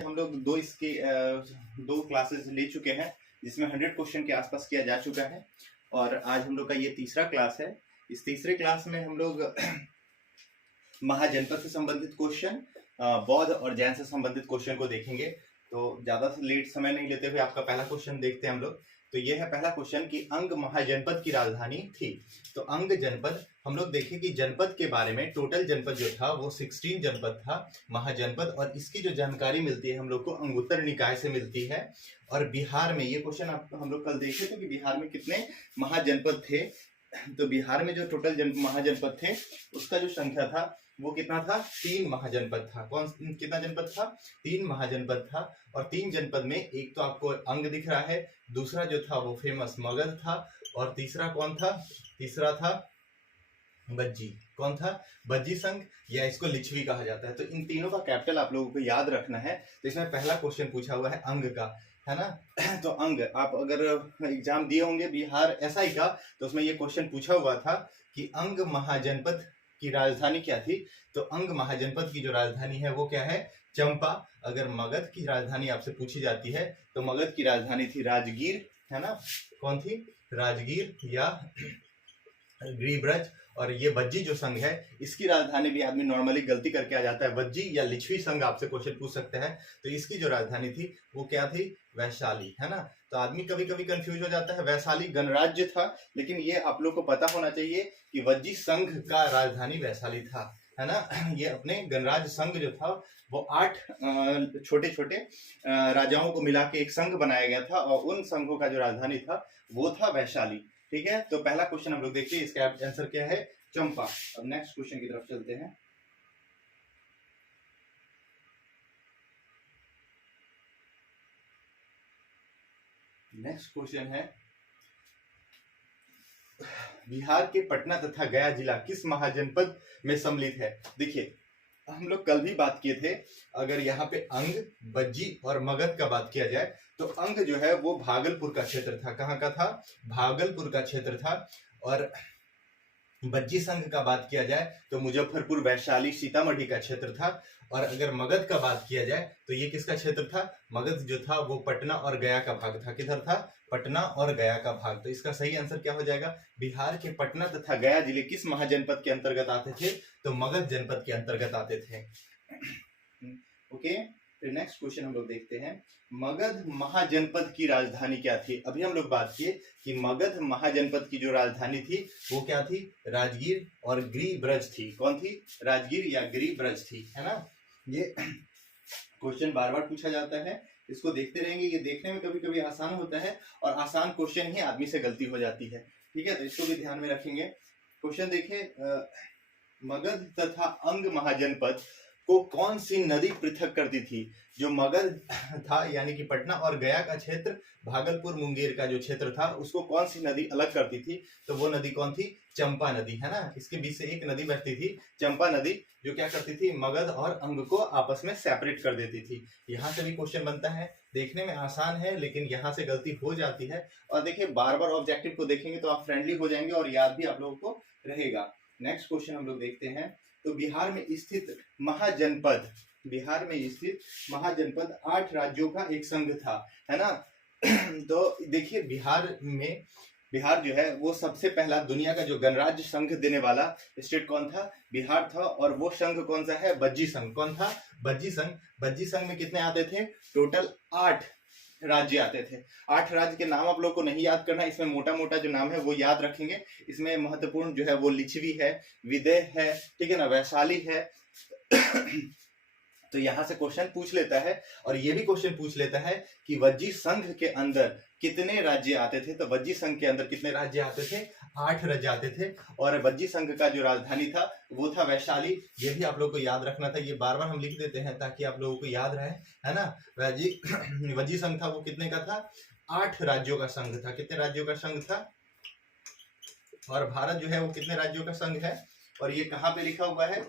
हम लोग दो क्लासेस ले चुके हैं जिसमें 100 क्वेश्चन के आसपास किया जा चुका है और आज हम लोग का ये तीसरा क्लास है। इस तीसरे क्लास में हम लोग महाजनपद से संबंधित क्वेश्चन, बौद्ध और जैन से संबंधित क्वेश्चन को देखेंगे। तो ज्यादा से लेट समय नहीं लेते हुए आपका पहला क्वेश्चन देखते हैं हम लोग। तो ये है पहला क्वेश्चन कि अंग महाजनपद की राजधानी थी। तो अंग जनपद, हम लोग देखें कि जनपद के बारे में टोटल जनपद जो था वो 16 जनपद था महाजनपद, और इसकी जो जानकारी मिलती है हम लोग को अंगुत्तर निकाय से मिलती है। और बिहार में ये क्वेश्चन हम लोग कल देखे थे कि बिहार में कितने महाजनपद थे। तो बिहार में जो टोटल महाजनपद थे उसका जो संख्या था वो कितना था, 3 महाजनपद था। कितना जनपद था, 3 महाजनपद था। और 3 जनपद में एक तो आपको अंग दिख रहा है, दूसरा जो था वो फेमस मगध था, और तीसरा कौन था, तीसरा था बज्जी। कौन था, बज्जी संघ, या इसको लिच्छवी कहा जाता है। तो इन तीनों का कैपिटल आप लोगों को याद रखना है। तो इसमें पहला क्वेश्चन पूछा हुआ है अंग का, है ना। तो अंग, आप अगर एग्जाम दिए होंगे बिहार एसआई का, तो उसमें ये क्वेश्चन पूछा हुआ था कि अंग महाजनपद की राजधानी क्या थी। तो अंग महाजनपद की जो राजधानी है वो क्या है, चंपा। अगर मगध की राजधानी आपसे पूछी जाती है तो मगध की राजधानी थी राजगीर, है ना। कौन थी, राजगीर या गृहब्रज। और ये बज्जी जो संघ है इसकी राजधानी भी आदमी नॉर्मली गलती करके आ जाता है, बज्जी या लिच्छवी संघ आपसे क्वेश्चन पूछ सकते हैं। तो इसकी जो राजधानी थी वो क्या थी, वैशाली, है ना। तो आदमी कभी कभी कंफ्यूज हो जाता है, वैशाली गणराज्य था, लेकिन ये आप लोग को पता होना चाहिए कि बज्जी संघ का राजधानी वैशाली था, है ना। ये अपने गणराज्य संघ जो था वो 8 छोटे छोटे राजाओं को मिला के एक संघ बनाया गया था, और उन संघों का जो राजधानी था वो था वैशाली। ठीक है, तो पहला क्वेश्चन हम लोग देखिए, इसका आंसर क्या है, चंपा। अब नेक्स्ट क्वेश्चन की तरफ चलते हैं। नेक्स्ट क्वेश्चन है, बिहार के पटना तथा गया जिला किस महाजनपद में सम्मिलित है। देखिए, हम लोग कल भी बात किए थे, अगर यहाँ पे अंग, बज्जी और मगध का बात किया जाए तो अंग जो है वो भागलपुर का क्षेत्र था। कहाँ का था, भागलपुर का क्षेत्र था। और बज्जी संघ का बात किया जाए तो मुजफ्फरपुर, वैशाली, सीतामढ़ी का क्षेत्र था। और अगर मगध का बात किया जाए तो ये किसका क्षेत्र था, मगध जो था वो पटना और गया का भाग था। किधर था, पटना और गया का भाग। तो इसका सही आंसर क्या हो जाएगा, बिहार के पटना तथा गया जिले किस महाजनपद के अंतर्गत आते थे, तो मगध जनपद के अंतर्गत आते थे। ओके, फिर नेक्स्ट क्वेश्चन हम लोग देखते हैं, मगध महाजनपद की राजधानी क्या थी। अभी हम लोग बात किए कि मगध महाजनपद की जो राजधानी थी वो क्या थी, राजगीर और गृहब्रज थी। कौन थी, राजगीर या गृहब्रज थी, है ना। ये क्वेश्चन बार बार पूछा जाता है, इसको देखते रहेंगे। ये देखने में कभी कभी आसान होता है, और आसान क्वेश्चन ही आदमी से गलती हो जाती है। ठीक है, तो इसको भी ध्यान में रखेंगे। क्वेश्चन देखिए, मगध तथा अंग महाजनपद को कौन सी नदी पृथक करती थी। जो मगध था यानी कि पटना और गया का क्षेत्र, भागलपुर मुंगेर का जो क्षेत्र था, उसको कौन सी नदी अलग करती थी, तो वो नदी कौन थी, चंपा नदी, है ना। इसके बीच से एक नदी बहती थी, चंपा नदी, जो क्या करती थी, मगध और अंग को आपस में सेपरेट कर देती थी। यहाँ से भी क्वेश्चन बनता है, देखने में आसान है लेकिन यहाँ से गलती हो जाती है। और देखिए, बार बार ऑब्जेक्टिव को देखेंगे तो आप फ्रेंडली हो जाएंगे और याद भी आप लोगों को रहेगा। नेक्स्ट क्वेश्चन हम लोग देखते हैं, तो बिहार में स्थित महाजनपद, बिहार में स्थित महाजनपद 8 राज्यों का एक संघ था, है ना। तो देखिए, बिहार जो है वो सबसे पहला दुनिया का जो गणराज्य संघ देने वाला स्टेट कौन था, बिहार था। और वो संघ कौन सा है, बज्जी संघ। कौन था, बज्जी संघ। बज्जी संघ में कितने आते थे, टोटल 8 राज्य आते थे। 8 राज्य के नाम आप लोग को नहीं याद करना, इसमें मोटा मोटा जो नाम है वो याद रखेंगे। इसमें महत्वपूर्ण जो है वो लिच्छवी है, विदेह है, ठीक है ना, वैशाली है। तो यहां से क्वेश्चन पूछ लेता है, और ये भी क्वेश्चन पूछ लेता है कि बज्जी संघ के अंदर कितने राज्य आते थे। तो बज्जी संघ के अंदर कितने राज्य आते थे, 8 राज्य आते थे। और बज्जी संघ का जो राजधानी था वो था वैशाली। ये भी आप लोग को याद रखना था, ये बार बार हम लिख देते हैं ताकि आप लोगों को याद रहे, है ना। बज्जी संघ था वो कितने का था, 8 राज्यों का संघ था। कितने राज्यों का संघ था, और भारत जो है वो कितने राज्यों का संघ है, और ये कहाँ पे लिखा हुआ है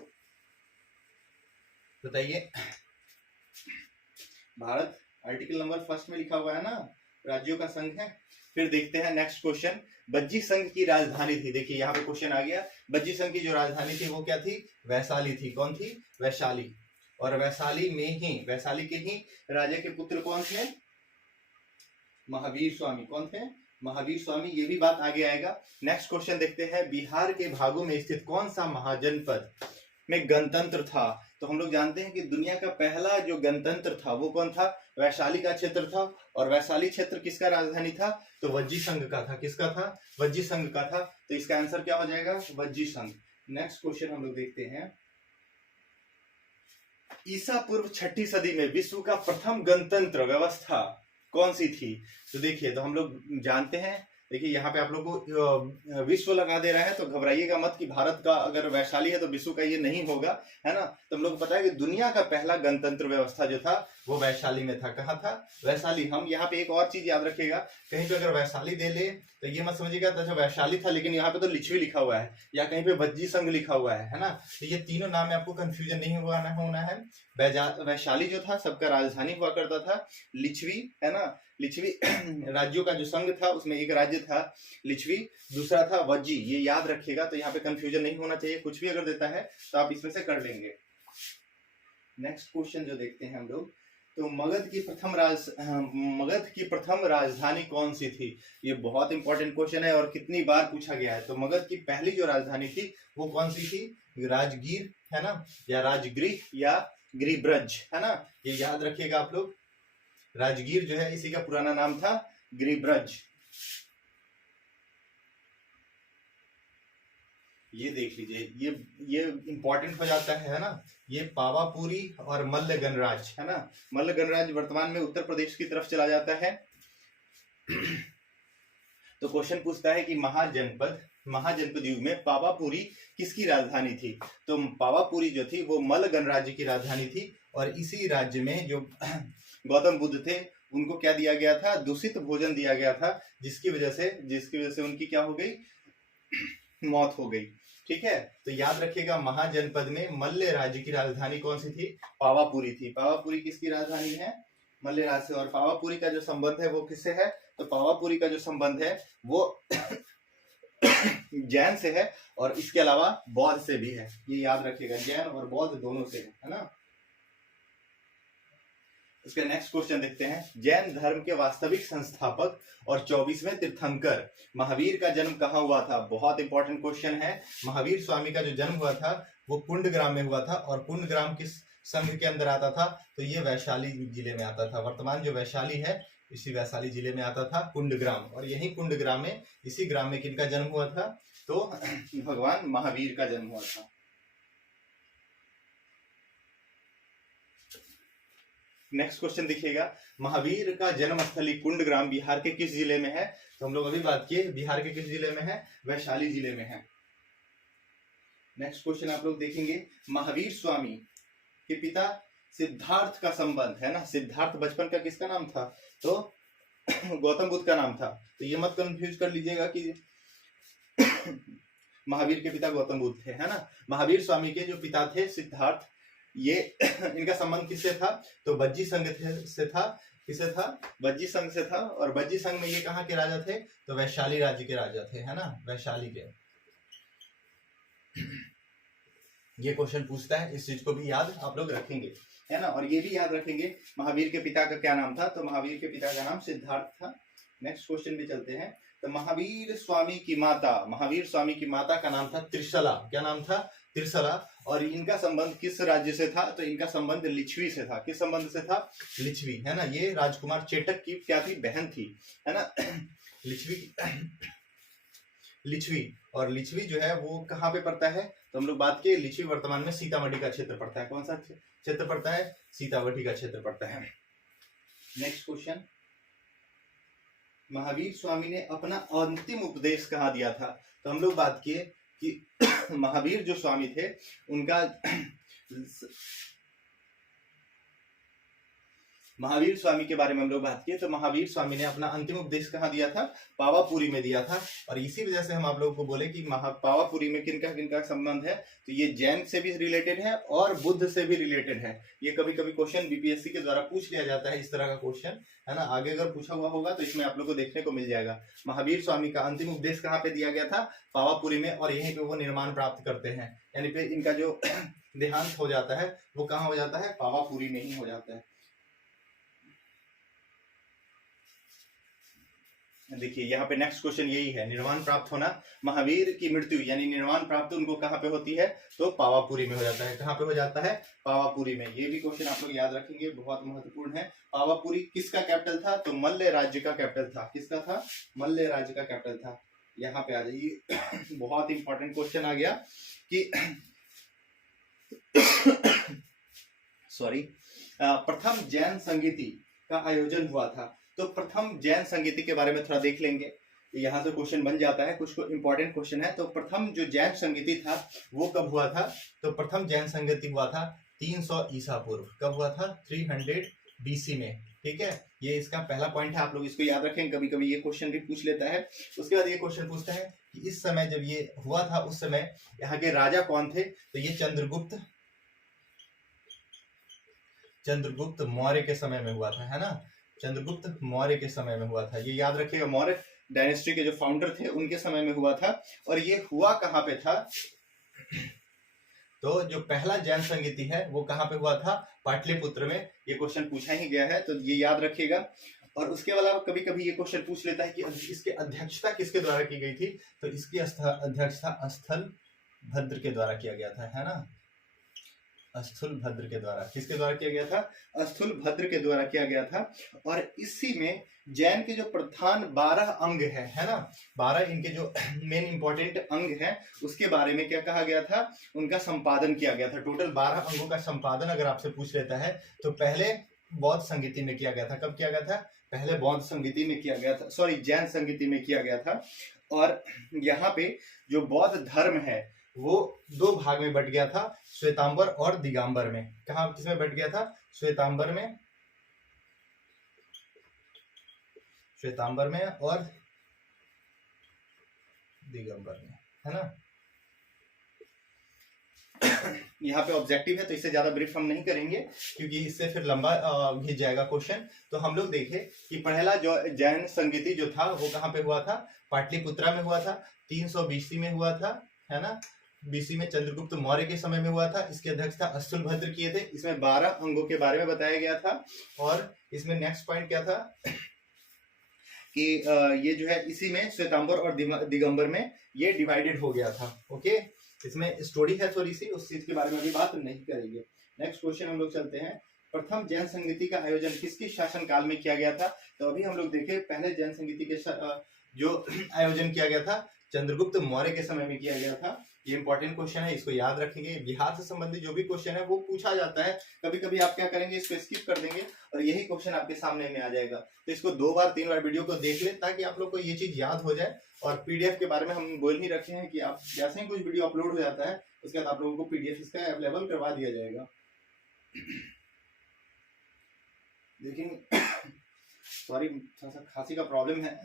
बताइए। भारत आर्टिकल नंबर 1 में लिखा हुआ है ना, राज्यों का संघ है। फिर देखते हैं नेक्स्ट क्वेश्चन, बज्जी संघ की राजधानी थी। देखिए यहाँ पे क्वेश्चन आ गया, बज्जी संघ की जो राजधानी थी वो क्या थी, वैशाली थी। कौन थी, वैशाली। और वैशाली के ही राजा के पुत्र कौन थे? महावीर स्वामी। कौन थे? महावीर स्वामी। ये भी बात आगे आएगा। नेक्स्ट क्वेश्चन देखते हैं, बिहार के भागों में स्थित कौन सा महाजनपद में गणतंत्र था? तो हम लोग जानते हैं कि दुनिया का पहला जो गणतंत्र था वो कौन था? वैशाली का क्षेत्र था। और वैशाली क्षेत्र किसका राजधानी था? तो वज्जी संघ का था। किसका था? वज्जी संघ का था। तो इसका आंसर क्या हो जाएगा? वज्जी संघ। नेक्स्ट क्वेश्चन हम लोग देखते हैं, ईसा पूर्व 6ठी सदी में विश्व का प्रथम गणतंत्र व्यवस्था कौन सी थी? तो देखिए, तो हम लोग जानते हैं, देखिए यहाँ पे आप लोग को विश्व लगा दे रहा है तो घबराइएगा मत कि भारत का अगर वैशाली है तो विश्व का ये नहीं होगा, है ना। तो हम लोग को पता है कि दुनिया का पहला गणतंत्र व्यवस्था जो था वो वैशाली में था। कहाँ था? वैशाली। हम यहाँ पे एक और चीज याद रखिएगा, कहीं पे अगर वैशाली दे ले तो ये मत समझिएगा अच्छा वैशाली था लेकिन यहाँ पे तो लिच्छवी लिखा हुआ है या कहीं पे वज्जी संघ लिखा हुआ है ना। तो ये तीनों नाम में आपको कंफ्यूजन नहीं होना है। वैशाली जो था सबका राजधानी हुआ करता था लिच्छवी, है ना। लिच्छवी राज्यों का जो संघ था उसमें एक राज्य था लिच्छवी, दूसरा था वज्जी। ये याद रखिएगा, तो यहाँ पे कंफ्यूजन नहीं होना चाहिए। कुछ भी अगर देता है तो आप इसमें से कर लेंगे। नेक्स्ट क्वेश्चन जो देखते हैं हम लोग, तो मगध की प्रथम राजधानी कौन सी थी? ये बहुत इंपॉर्टेंट क्वेश्चन है और कितनी बार पूछा गया है। तो मगध की पहली जो राजधानी थी वो कौन सी थी? राजगीर, है ना, या राजगृह या गिरिब्रज, है ना। ये याद रखिएगा आप लोग। राजगीर जो है इसी का पुराना नाम था गिरिब्रज। ये देख लीजिए, ये इंपॉर्टेंट हो जाता है ना। ये पावापुरी और मल्ल गणराज, है ना। मल्ल गणराज वर्तमान में उत्तर प्रदेश की तरफ चला जाता है। तो क्वेश्चन पूछता है कि महाजनपद युग में पावापुरी किसकी राजधानी थी? तो पावापुरी जो थी वो मल्ल गणराज्य की राजधानी थी। और इसी राज्य में जो गौतम बुद्ध थे उनको क्या दिया गया था? दूषित भोजन दिया गया था, जिसकी वजह से उनकी क्या हो गई? मौत हो गई। ठीक है, तो याद रखिएगा महाजनपद में मल्ल राज्य की राजधानी कौन सी थी? पावापुरी थी। पावापुरी किसकी राजधानी है? मल्ल राज्य से। और पावापुरी का जो संबंध है वो किससे है? तो पावापुरी का जो संबंध है वो जैन से है और इसके अलावा बौद्ध से भी है। ये याद रखिएगा, जैन और बौद्ध दोनों से है ना। इसके नेक्स्ट क्वेश्चन देखते हैं, जैन धर्म के वास्तविक संस्थापक और 24वें तीर्थंकर महावीर का जन्म कहाँ हुआ था? बहुत इंपॉर्टेंट क्वेश्चन है। महावीर स्वामी का जो जन्म हुआ था वो कुंडग्राम में हुआ था। और कुंडग्राम किस संघ के अंदर आता था? तो ये वैशाली जिले में आता था। वर्तमान जो वैशाली है इसी वैशाली जिले में आता था कुंडग्राम। और यही कुंडग्राम में, इसी ग्राम में किनका जन्म हुआ था? तो भगवान महावीर का जन्म हुआ था। नेक्स्ट क्वेश्चन देखिएगा, महावीर का जन्म स्थली कुंडग्राम बिहार के किस जिले में है? तो हम लोग अभी बात किए बिहार के किस जिले में है? वैशाली जिले में है। नेक्स्ट क्वेश्चन आप लोग देखेंगे, महावीर स्वामी के पिता सिद्धार्थ का संबंध, है ना। सिद्धार्थ बचपन का किसका नाम था? तो गौतम बुद्ध का नाम था। तो ये मत कंफ्यूज कर लीजिएगा कि महावीर के पिता गौतम बुद्ध थे, है ना। महावीर स्वामी के जो पिता थे सिद्धार्थ, ये इनका संबंध किससे था? तो वज्जी संघ से था। किससे था? वज्जी संघ से था। और वज्जी संघ में ये कहाँ के राजा थे? तो वैशाली राज्य के राजा थे, है ना, वैशाली के। ये क्वेश्चन पूछता है, इस चीज को भी याद आप लोग रखेंगे, है ना। और ये भी याद रखेंगे महावीर के पिता का क्या नाम था? तो महावीर के पिता का नाम सिद्धार्थ था। नेक्स्ट क्वेश्चन भी चलते हैं, तो महावीर स्वामी की माता का नाम था त्रिशला। क्या नाम था? त्रिशला। और इनका संबंध किस राज्य से था? तो इनका संबंध लिच्छवी से था। किस संबंध से था? लिच्छवी, है ना। ये राजकुमार चेटक की क्या थी? बहन थी, है ना। लिच्छवी। और लिच्छवी जो है वो कहाँ पे पड़ता है? तो हम लोग बात किए, लिच्छवी वर्तमान में सीतामढ़ी का क्षेत्र पड़ता है। कौन सा क्षेत्र पड़ता है? सीतामढ़ी का क्षेत्र पड़ता है। नेक्स्ट क्वेश्चन, महावीर स्वामी ने अपना अंतिम उपदेश कहाँ दिया था? तो हम लोग बात किए कि महावीर जो स्वामी थे उनका महावीर स्वामी के बारे में हम लोग बात किए, तो महावीर स्वामी ने अपना अंतिम उपदेश कहाँ दिया था? पावापुरी में दिया था। और इसी वजह से हम आप लोगों को बोले कि पावापुरी में किनका किनका संबंध है, तो ये जैन से भी रिलेटेड है और बुद्ध से भी रिलेटेड है। ये कभी कभी क्वेश्चन बीपीएससी के द्वारा पूछ लिया जाता है, इस तरह का क्वेश्चन है ना। आगे अगर पूछा हुआ होगा तो इसमें आप लोग को देखने को मिल जाएगा। महावीर स्वामी का अंतिम उपदेश कहाँ पे दिया गया था? पावापुरी में, और यहीं पे वो निर्माण प्राप्त करते हैं, यानी पे इनका जो देहांत हो जाता है वो कहाँ हो जाता है? पावापुरी में ही हो जाता है। देखिए यहाँ पे नेक्स्ट क्वेश्चन यही है, निर्वाण प्राप्त होना। महावीर की मृत्यु यानी निर्वाण प्राप्त उनको कहाँ पे होती है? तो पावापुरी में हो जाता है। कहाँ पे हो जाता है? पावापुरी में। ये भी क्वेश्चन आप लोग याद रखेंगे, बहुत महत्वपूर्ण है। पावापुरी किसका कैपिटल था? तो मल्ल राज्य का कैपिटल था। किसका था? मल्ल राज्य का कैपिटल था। यहाँ पे आ जाइए बहुत इंपॉर्टेंट क्वेश्चन आ गया कि सॉरी, प्रथम जैन संगीति का आयोजन हुआ था। तो प्रथम जैन संगीति के बारे में थोड़ा देख लेंगे, यहाँ से क्वेश्चन बन जाता है, कुछ इंपॉर्टेंट क्वेश्चन है। तो प्रथम जो जैन संगीति था वो कब हुआ था? तो प्रथम जैन संगीति हुआ था 300 ईसा पूर्व। कब हुआ था? 300 बीसी में। ठीक है, ये इसका पहला पॉइंट है, आप लोग इसको याद रखें, कभी कभी ये क्वेश्चन भी पूछ लेता है। उसके बाद ये क्वेश्चन पूछता है कि इस समय जब ये हुआ था उस समय यहाँ के राजा कौन थे? तो ये चंद्रगुप्त मौर्य के समय में हुआ था, है ना। चंद्रगुप्त मौर्य के समय में हुआ था, ये याद रखिएगा। मौर्य डायनेस्टी के जो फाउंडर थे उनके समय में हुआ था। और ये हुआ कहाँ पे था? तो जो पहला जैन संगीति है वो कहाँ पे हुआ था? पाटलिपुत्र में। ये क्वेश्चन पूछा ही गया है, तो ये याद रखिएगा। और उसके अलावा कभी कभी ये क्वेश्चन पूछ लेता है कि इसके अध्यक्षता किसके द्वारा की गई थी? तो इसकी अध्यक्षता स्थल भद्र के द्वारा किया गया था, है ना। स्थूल भद्र के द्वारा। किसके द्वारा किया गया था? स्थूल भद्र के द्वारा किया गया था। और इसी में जैन के जो प्रधान 12 अंग है ना, 12 इनके जो मेन इंपॉर्टेंट अंग है उसके बारे में क्या कहा गया था? उनका संपादन किया गया था। टोटल 12 अंगों का संपादन अगर आपसे पूछ लेता है तो पहले बौद्ध संगीति में किया गया था। कब किया गया था? पहले बौद्ध संगीति में किया गया था, सॉरी जैन संगीति में किया गया था। और यहाँ पे जो बौद्ध धर्म है वो 2 भाग में बट गया था, श्वेतांबर और दिगंबर में। कहा किसमें बट गया था? श्वेतांबर में और दिगंबर में, है ना। यहाँ पे ऑब्जेक्टिव है तो इससे ज्यादा ब्रीफ हम नहीं करेंगे क्योंकि इससे फिर लंबा घिंच जाएगा क्वेश्चन। तो हम लोग देखें कि पहला जो जैन संगीति जो था वो कहाँ पे हुआ था? पाटलिपुत्रा में हुआ था। 300 बीसी में हुआ था, है ना। बीसी में चंद्रगुप्त मौर्य के समय में हुआ था। इसकी अध्यक्षता स्थूल भद्र किए थे। इसमें 12 अंगों के बारे में बताया गया था। और इसमें नेक्स्ट पॉइंट क्या था कि ये जो है इसी में श्वेतांबर और दिगंबर में ये डिवाइडेड हो गया था। ओके, इसमें स्टोरी है थोड़ी सी, उस चीज के बारे में अभी बात नहीं करेंगे। नेक्स्ट क्वेश्चन हम लोग चलते हैं। प्रथम जैन संगीति का आयोजन किसके शासन काल में किया गया था? तो अभी हम लोग देखें पहले जैन संगीति के जो आयोजन किया गया था चंद्रगुप्त मौर्य के समय में किया गया था। ये इंपॉर्टेंट क्वेश्चन है, इसको याद रखेंगे। बिहार से संबंधित जो भी क्वेश्चन है वो पूछा जाता है, कभी कभी आप क्या करेंगे इसको स्किप कर देंगे और यही क्वेश्चन आपके सामने में आ जाएगा। तो इसको 2 बार 3 बार वीडियो को देख ले ताकि आप लोग को ये चीज याद हो जाए। और पीडीएफ के बारे में हम बोल ही रखे हैं कि आप जैसे ही कुछ वीडियो अपलोड हो जाता है उसके बाद आप लोगों को पीडीएफ इसका अवेलेबल करवा दिया जाएगा। लेकिन सॉरी थोड़ा सा खांसी का प्रॉब्लम है।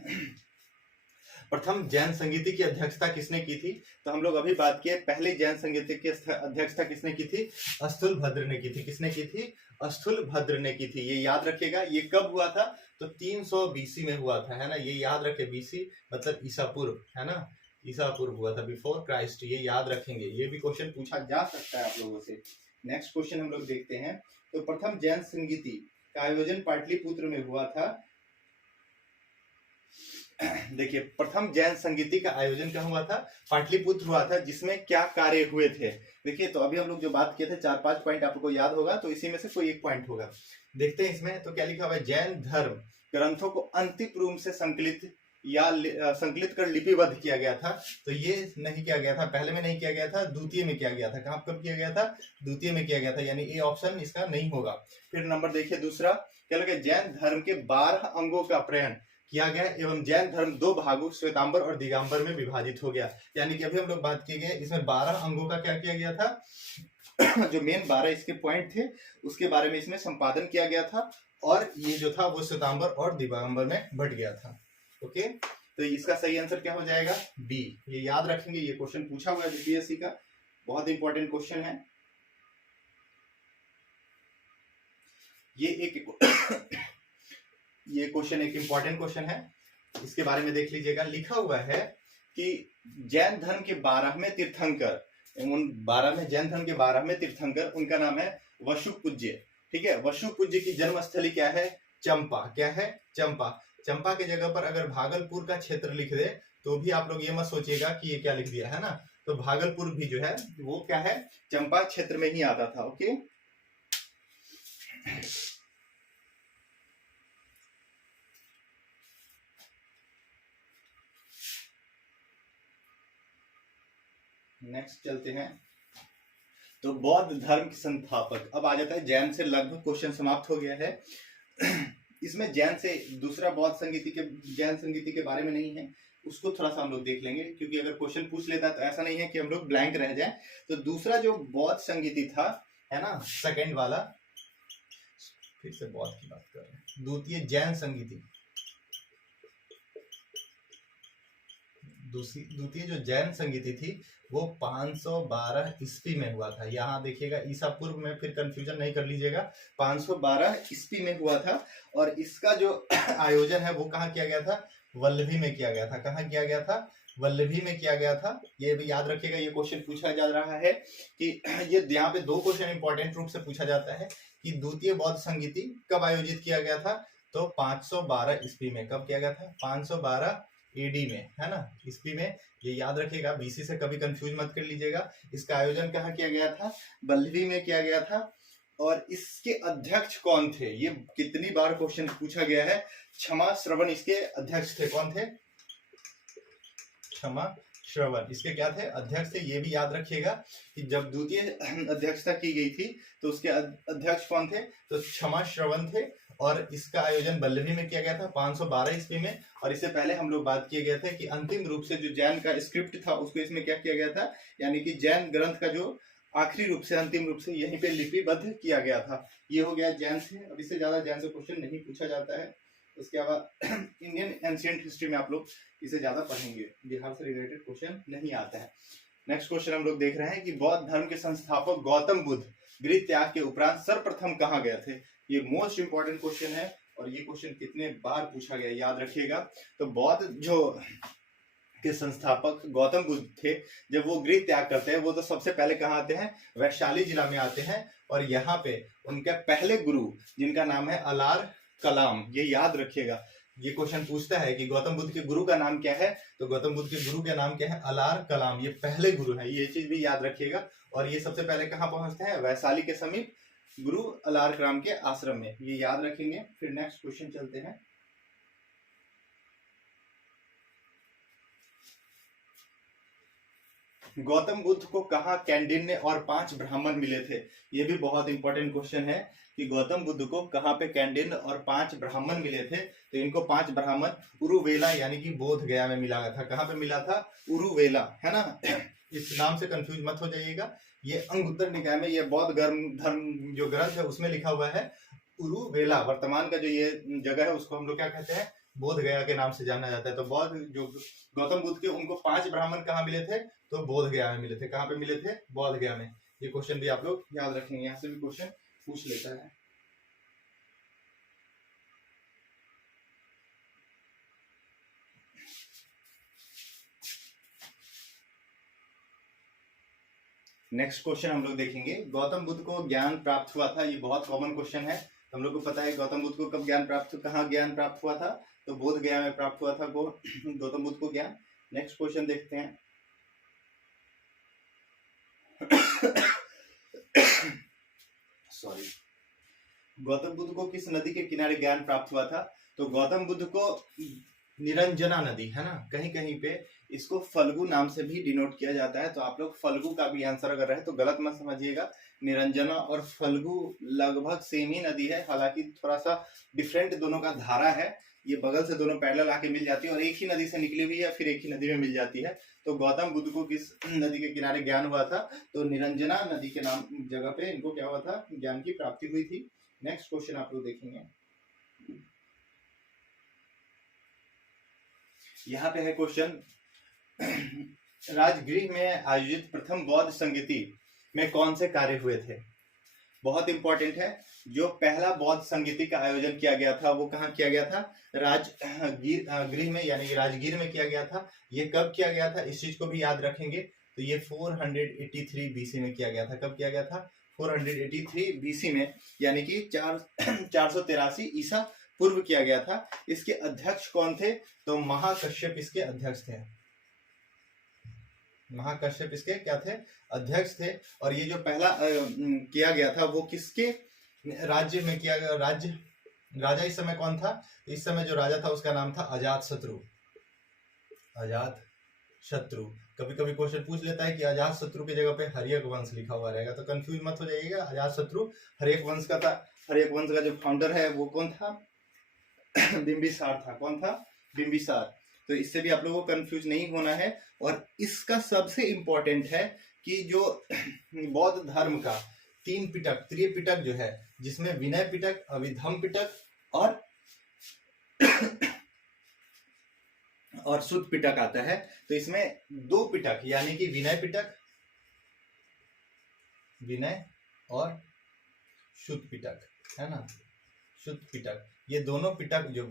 प्रथम जैन संगीति की अध्यक्षता किसने की थी? तो हम लोग अभी बात किए पहले जैन संगीति की अध्यक्षता किसने की थी? स्थूल भद्र ने की थी। किसने की थी? स्थूल भद्र ने की थी। ये याद रखिएगा। ये कब हुआ था? तो 300 बीसी में हुआ था, है ना। ये याद रखे, बीसी मतलब ईसा पूर्व, है ना। ईसा पूर्व हुआ था, बिफोर क्राइस्ट। ये याद रखेंगे, ये भी क्वेश्चन पूछा जा सकता है आप लोगों से। नेक्स्ट क्वेश्चन हम लोग देखते हैं। तो प्रथम जैन संगीति का आयोजन पाटलिपुत्र में हुआ था। देखिए प्रथम जैन संगीति का आयोजन क्या हुआ था? पाटलिपुत्र हुआ था। जिसमें क्या कार्य हुए थे? देखिए तो अभी हम लोग जो बात किए थे 4-5 पॉइंट आपको याद होगा, तो इसी में से कोई एक पॉइंट होगा। देखते हैं इसमें तो क्या लिखा हुआ है। जैन धर्म ग्रंथों को अंतिम रूप से संकलित कर लिपिबद्ध किया गया था। तो ये नहीं किया गया था, पहले में नहीं किया गया था, द्वितीय में किया गया था। कहाँ कब किया गया था? द्वितीय में किया गया था, यानी ए ऑप्शन इसका नहीं होगा। फिर नंबर देखिए दूसरा क्या लगे, जैन धर्म के 12 अंगों का प्रयण किया गया एवं जैन धर्म 2 भागों श्वेतांबर और दिगंबर में विभाजित हो गया। यानी कि अभी हम लोग बात किए गए इसमें 12 अंगों का क्या किया गया था जो मेन 12 इसके पॉइंट थे उसके बारे में इसमें संपादन किया गया था और ये जो था वो श्वेतांबर और दिगंबर में बट गया था। ओके, तो इसका सही आंसर क्या हो जाएगा? बी। ये याद रखेंगे, ये क्वेश्चन पूछा हुआ है यूपीएससी का, बहुत इंपॉर्टेंट क्वेश्चन है ये। ये क्वेश्चन एक इंपॉर्टेंट क्वेश्चन है, इसके बारे में देख लीजिएगा। लिखा हुआ है कि जैन धर्म के 12वें तीर्थंकर, उन 12 में जैन धर्म के 12वें तीर्थंकर, उनका नाम है वसु पूज्य। ठीक है, वसु पूज्य की जन्मस्थली क्या है? चंपा। क्या है? चंपा। चंपा के जगह पर अगर भागलपुर का क्षेत्र लिख दे तो भी आप लोग ये मत सोचिएगा कि ये क्या लिख दिया है ना, तो भागलपुर भी जो है वो क्या है? चंपा क्षेत्र में ही आता था। ओके, नेक्स्ट चलते हैं। तो बौद्ध धर्म के संस्थापक, अब आ जाता है जैन से लगभग क्वेश्चन समाप्त हो गया है। इसमें जैन से दूसरा बौद्ध संगीति के, जैन संगीति के बारे में नहीं है, उसको थोड़ा सा हम लोग देख लेंगे, क्योंकि अगर क्वेश्चन पूछ लेता तो ऐसा नहीं है कि हम लोग ब्लैंक रह जाए। तो दूसरा जो बौद्ध संगीति था, है ना, सेकंड वाला, फिर से बौद्ध की बात कर रहे हैं, द्वितीय जैन संगीति, द्वितीय जो जैन संगीति थी वो 512 ईस्वी में हुआ था। यहाँ देखिएगा ईसा पूर्व में, फिर कंफ्यूजन नहीं कर लीजिएगा, 512 ईस्वी में हुआ था। और इसका जो आयोजन है वो कहाँ किया गया था? वल्लभी में किया गया था। कहाँ किया गया था? वल्लभी में किया गया था। ये भी याद रखिएगा, ये क्वेश्चन पूछा जा रहा है कि ये यहाँ पे दो क्वेश्चन इंपॉर्टेंट रूप से पूछा जाता है कि द्वितीय बौद्ध संगीति कब आयोजित किया गया था? तो 512 ईस्वी में। कब किया गया था? 512 एडी में, है ना, ईस्वी में। ये याद रखिएगा, बीसी से कभी कंफ्यूज मत कर लीजिएगा। इसका आयोजन कहाँ किया गया था? वल्लभी में किया गया था। और इसके अध्यक्ष कौन थे? ये कितनी बार क्वेश्चन पूछा गया है। क्षमा श्रवण इसके अध्यक्ष थे। कौन थे? क्षमा श्रवण इसके क्या थे? अध्यक्ष थे। ये भी याद रखिएगा कि जब द्वितीय अध्यक्षता की गई थी तो उसके अध्यक्ष कौन थे? तो क्षमा श्रवण थे। और इसका आयोजन वल्लभी में किया गया था 512 ईस्वी में। और इससे पहले हम लोग बात किए गए थे कि अंतिम रूप से जो जैन का स्क्रिप्ट था उसको इसमें क्या किया गया था, यानी कि जैन ग्रंथ का जो आखिरी रूप से, अंतिम रूप से यहीं पे लिपिबद्ध किया गया था। ये हो गया जैन से। अब इससे ज्यादा जैन से क्वेश्चन नहीं पूछा जाता है। उसके अलावा इंडियन एंशिएंट हिस्ट्री में आप लोग इसे ज्यादा पढ़ेंगे, बिहार से रिलेटेड क्वेश्चन नहीं आता है। नेक्स्ट क्वेश्चन हम लोग देख रहे हैं कि बौद्ध धर्म के संस्थापक गौतम बुद्ध गृह त्याग के उपरांत सर्वप्रथम कहाँ गए थे? ये मोस्ट इंपॉर्टेंट क्वेश्चन है और ये क्वेश्चन कितने बार पूछा गया याद रखिएगा। तो बौद्ध जो के संस्थापक गौतम बुद्ध थे, जब वो गृह त्याग करते हैं वो तो सबसे पहले कहाँ आते हैं? वैशाली जिला में आते हैं। और यहाँ पे उनके पहले गुरु जिनका नाम है अलार कलाम, ये याद रखिएगा। ये क्वेश्चन पूछता है कि गौतम बुद्ध के गुरु का नाम क्या है? तो गौतम बुद्ध के गुरु का नाम क्या है? अलार कलाम। ये पहले गुरु है, ये चीज भी याद रखिएगा। और ये सबसे पहले कहाँ पहुंचते हैं? वैशाली के समीप गुरु अलार कलाम के आश्रम में। ये याद रखेंगे। फिर नेक्स्ट क्वेश्चन चलते हैं। गौतम बुद्ध को कहाँ कैंडिन्य और 5 ब्राह्मण मिले थे? ये भी बहुत इंपॉर्टेंट क्वेश्चन है कि गौतम बुद्ध को कहाँ पे कैंडिन्य और 5 ब्राह्मण मिले थे? तो इनको 5 ब्राह्मण उरुवेला यानी कि बोध गया में मिला था। कहाँ पे मिला था? उरुवेला, है ना। इस नाम से कंफ्यूज मत हो जाइएगा। ये अंगुत्तर निकाय में, ये बौद्ध धर्म जो ग्रंथ है उसमें लिखा हुआ है उरुवेला। वर्तमान का जो ये जगह है उसको हम लोग क्या कहते हैं? बोध गया के नाम से जाना जाता है। तो बौद्ध जो गौतम बुद्ध के, उनको 5 ब्राह्मण कहाँ मिले थे? तो बोध गया में मिले थे। कहाँ पे मिले थे? बोध गया में। ये क्वेश्चन भी आप लोग याद रखेंगे, यहाँ से भी क्वेश्चन पूछ लेता है। नेक्स्ट क्वेश्चन हम लोग देखेंगे, गौतम बुद्ध को ज्ञान प्राप्त हुआ था। ये बहुत कॉमन क्वेश्चन है, हम लोग को पता है गौतम बुद्ध को कब ज्ञान प्राप्त, कहाँ ज्ञान प्राप्त हुआ था? तो बोध गया में प्राप्त हुआ था गौतम बुद्ध को ज्ञान। नेक्स्ट क्वेश्चन देखते हैं। सॉरी, गौतम बुद्ध को किस नदी के किनारे ज्ञान प्राप्त हुआ था? तो गौतम बुद्ध को निरंजना नदी, है ना, कहीं कहीं पे इसको फल्गु नाम से भी डिनोट किया जाता है। तो आप लोग फल्गु का भी आंसर अगर रहे तो गलत मत समझिएगा। निरंजना और फल्गु लगभग सेम ही नदी है, हालांकि थोड़ा सा डिफरेंट दोनों का धारा है। ये बगल से दोनों पैरेलल आके मिल जाती है और एक ही नदी से निकली हुई है, फिर एक ही नदी में मिल जाती है। तो गौतम बुद्ध को किस नदी के किनारे ज्ञान हुआ था? तो निरंजना नदी के नाम जगह पे इनको क्या हुआ था? ज्ञान की प्राप्ति हुई थी। नेक्स्ट क्वेश्चन आप लोग देखेंगे। यहाँ पे है क्वेश्चन, राजगृह में आयोजित प्रथम बौद्ध संगीति में कौन से कार्य हुए थे? बहुत इंपॉर्टेंट है। जो पहला बौद्ध संगीति का आयोजन किया गया था वो कहाँ किया गया था? राजगृह में, यानी कि राजगीर में किया गया था। ये कब किया गया था इस चीज को भी याद रखेंगे। तो ये 483 बीसी में किया गया था। कब किया गया था? 483 बीसी में, यानी कि 483 ईसा पूर्व किया गया था। इसके अध्यक्ष कौन थे? तो महाकश्यप इसके अध्यक्ष थे। महाकश्यप इसके क्या थे? अध्यक्ष थे। और ये जो पहला किया गया था वो किसके राज्य में किया गया? राजा इस समय कौन था? इस समय जो राजा था उसका नाम था अजातशत्रु। अजातशत्रु। कभी कभी क्वेश्चन पूछ लेता है कि अजातशत्रु की जगह पे हर्यक वंश लिखा हुआ रहेगा, तो कंफ्यूज मत हो जाइएगा। अजातशत्रु हर्यक वंश का था। हर्यक वंश का जो फाउंडर है वो कौन था? बिंबिसार था। कौन था? बिंबिसार। तो इससे भी आप लोगों को कंफ्यूज नहीं होना है। और इसका सबसे इंपॉर्टेंट है कि जो बौद्ध धर्म का 3 पिटक, त्रिपिटक जो है, जिसमें विनय पिटक, अभिधम पिटक और शुद्ध पिटक आता है। तो इसमें 2 पिटक, यानी कि विनय पिटक, विनय और शुद्ध पिटक, है ना, शुद्ध पिटक, ये दोनों पिटक, जो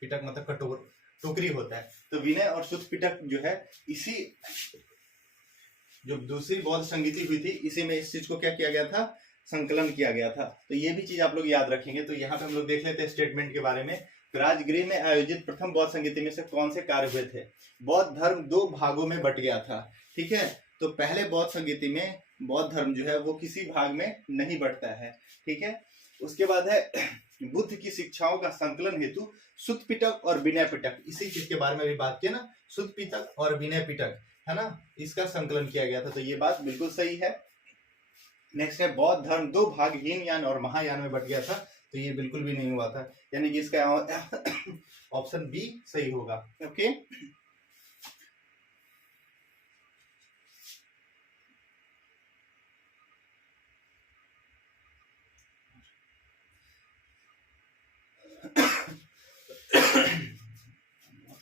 पिटक मतलब टोकरी होता है, तो विनय और शुद्ध पिटक जो है, इसी जो दूसरी बौद्ध संगीति हुई थी इसी में इस चीज को क्या किया गया था? संकलन किया गया था। तो ये भी चीज आप लोग याद रखेंगे। तो यहाँ पे हम लोग देख लेते हैं स्टेटमेंट के बारे में। राजगृह में आयोजित प्रथम बौद्ध संगीति में से कौन से कार्य हुए थे? बौद्ध धर्म 2 भागों में बट गया था। ठीक है, तो पहले बौद्ध संगीति में बौद्ध धर्म जो है वो किसी भाग में नहीं बटता है। ठीक है, उसके बाद है बुद्ध की शिक्षाओं का संकलन हेतु शुद्ध पिटक और विनय पिटक, इसी चीज के बारे में भी बात किया ना, शुद्ध पिटक और विनय पिटक, है ना, इसका संकलन किया गया था। तो ये बात बिल्कुल सही है। नेक्स्ट है बौद्ध धर्म 2 भाग, हीनयान और महायान में बट गया था। तो ये बिल्कुल भी नहीं हुआ था, यानी कि इसका ऑप्शन बी सही होगा। ओके,